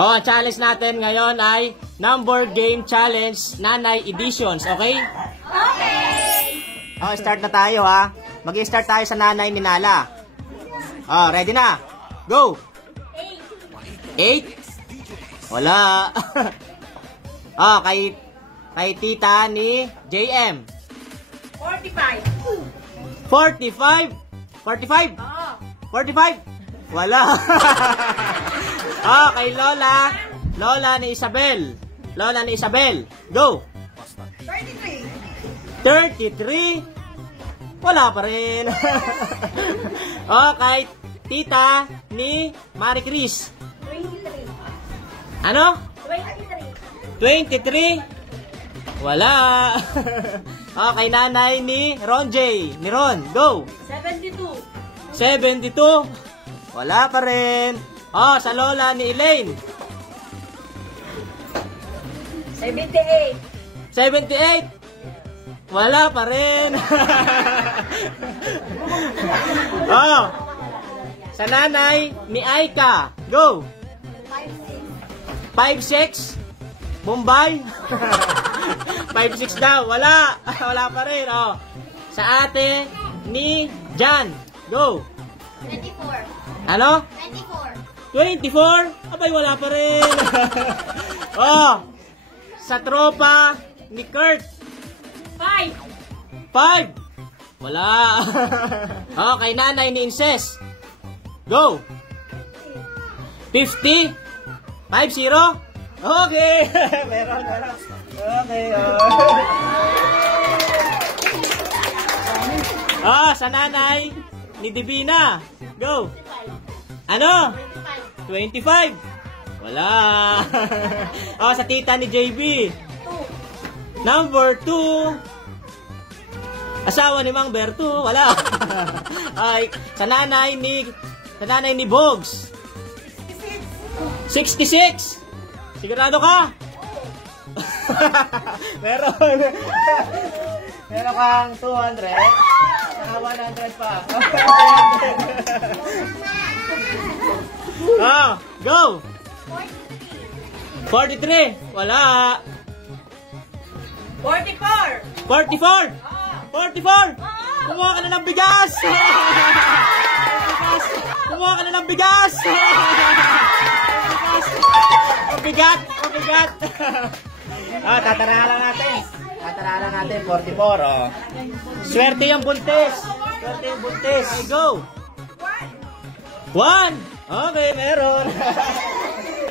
Oh, challenge natin ngayon ay number game challenge Nanay Editions, okay? Okay. Oh, start na tayo ha. Mag-i-start tayo sa Nanay ni Nala. Oh, ready na? Go. 8. Wala. Oh, kay tita ni JM. 45. 45. 45? Oo. 45? Wala. Oh, kay Lola. Lola ni Isabel. Lola ni Isabel. Go. 33. 33? Wala pa rin. Oh, kay tita ni Marie Chris. 23. Ano? 23. 23? Wala. Oh, kay nanay ni Ron J. Ni Ron. Go. 72. 72? Wala pa rin. Oh, sa lola ni Elaine. 78. 78? Wala pa rin. Oh, sa nanay ni Aika. Go. 5'6"? Bombay? 5'6" daw. Wala. Wala pa rin. Oh. Sa ate ni Jan. Go. 24. Ano? 24. 24? Abay, wala pa rin. Oh. Sa tropa ni Kurt. 5. 5? Wala. Oh, kay nanay ni Inces. Go. 50? 50? Okay. Meron. Okay. Oh, sa nanay ni Divina. Go. Ano? 25. Wala. Oh, sa tita ni JB. 2. Number 2. Asawa ni Mang Berto. Wala. Ay, sa nanay ni Bogs. 66. Sigurado ka? Meron. Meron kang 200. Saka 100 pa. Oh, go. 43. Wala. 44. 44. 44. Kumuha ka na ng bigas. Kumuha ka na ng bigas. Mabigat. Mabigat. Oh, tataralan natin. Tataralan natin. 44. Oh. Swerte yung buntis. Swerte yung buntis. Okay, go. 1. Okay, meron.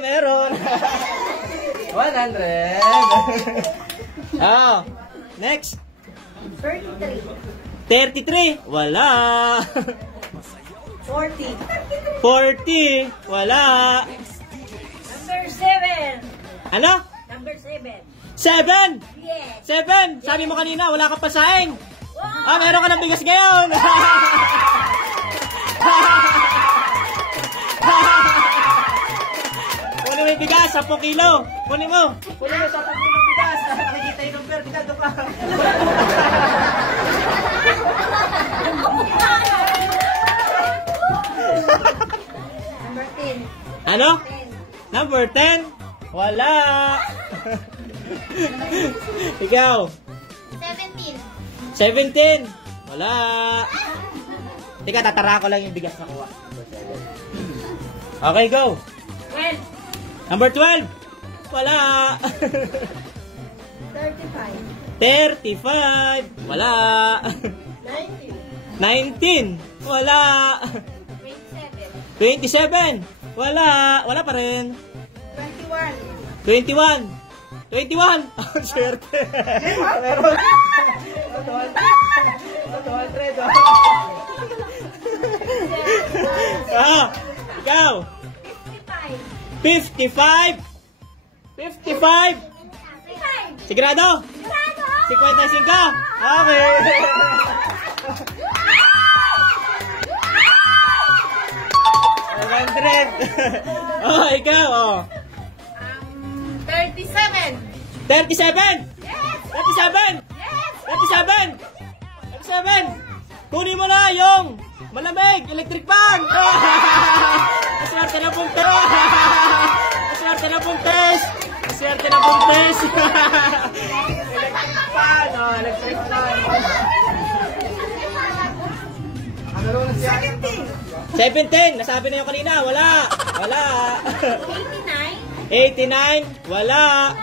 Meron. 100. Oh, next. 33. 33. Wala. 40. 40. Wala. Number 7. Ano? Number 7. 7. Yes. 7. Sabi mo kanina, wala ka pa saing. Wow. Ah, meron ka ng bigas ngayon. Kunin mo yung bigas, 10 kilo. Kunin mo. Kunin mo 10 kilo bigas. Nakikita yung number. Tigado pa. Number 10. Ano? 10. Number 10? Wala. Ikaw? 17. 17? Wala. Teka, tatara ko lang yung bigas na kuha. Okay, go. 12. Number 12? Wala. 35. 35? Wala. 19. 19? Wala. 27. 27? Wala. Wala pa rin. 21. 21? 21? Ang swerte. Meron. 200. Ah, ikaw? 55? 55? Sigurado? 55? Okay. 100. Oh, ikaw, oh. 37. 37? Yes. 37? Yes. 37? 37? Kunin mo na yung malamig, electric fan. Maswerte na punta. Maswerte natin ang buntis. Electric fan. Oh, electric fan. 17. Nasabi na yung kanina. Wala. Wala. 89. Wala.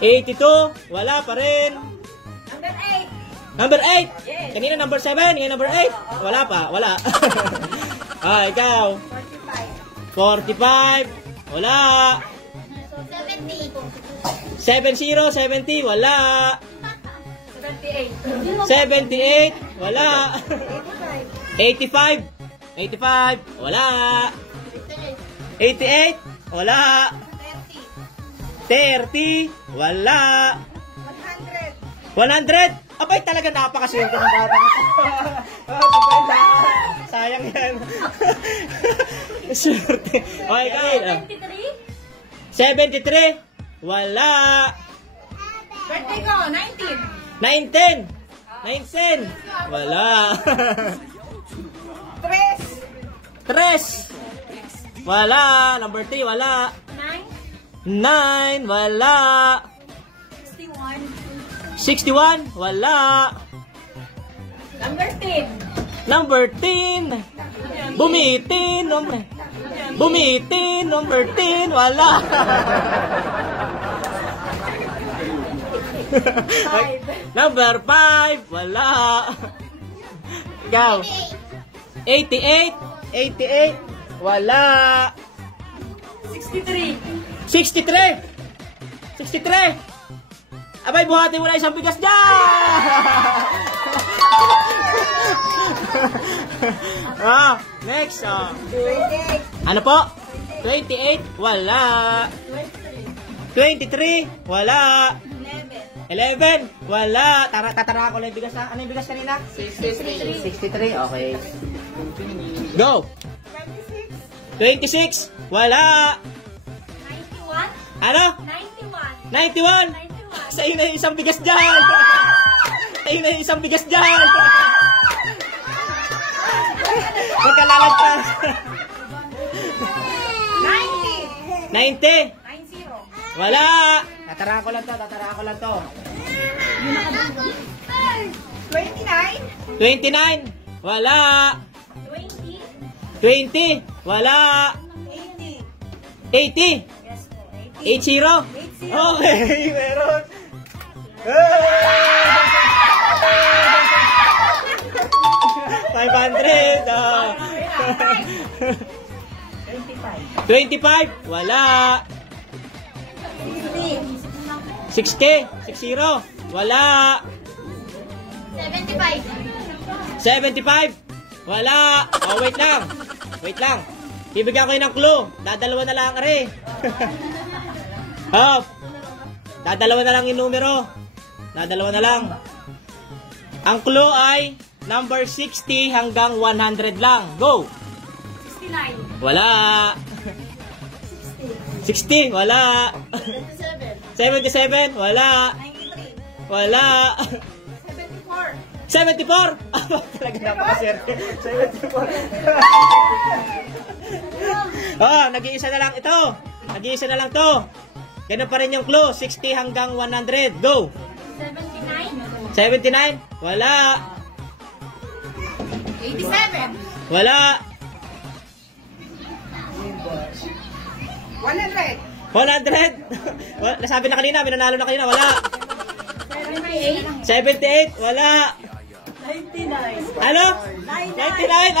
82. Wala pa rin. Number 8. Kanina number 7. Ngayon number 8. Wala pa. Wala. Ikaw. 45. Wala. 70. Wala. 78. Wala. 85. Wala. 88. Wala. 30. Wala. 100. Abay, talaga napakaswerte ng bata. Sayang yan. Swerte. Okay, kain. 73. Wala. Birthday ko, 19. 19. Wala. 3. Wala. Number 3, wala. 9. Wala. 61. Wala. Number 10. Bumitin. Number 10. Wala. 5. Wala. Ikaw. 88. Wala. 63. Abay, buhati mo na isang bigas dyan! Next. Ano po? 28. Wala. 23. Wala. 11. Wala. Tatara ko lang yung bigas na. Ano yung bigas kanina? 63. Okay. Go. 26. Wala. 91. Ano? 91. Sa ina yung isang bigas dyan. Magkalalagpas. 90. Wala. Tatara ko lang to. 29. Wala. 20. Wala. 80. 80. Okay, meron. 500. 25. Wala. 60. Wala. 75. Wala. Oh, wait lang. Bibigyan ko yun ng clue. Dadalawa na lang, are. Dadalawa na lang yung numero. Dadalawa na lang. Ang clue ay number 60 hanggang 100 lang. Go! 69. Wala. 60. Wala. 77. Wala. 93. Wala. 74. 74? Talaga napakaserte. 74. Nag-iisa na lang ito. Nag-iisa na lang to. Ganun pa rin yung clue. 60 hanggang 100. Go! 79. Wala. 87. Wala. 100. Nasabi na kanina. Minanalo na kanina. Wala. 78. Wala. 99. Ano? 99. Ay!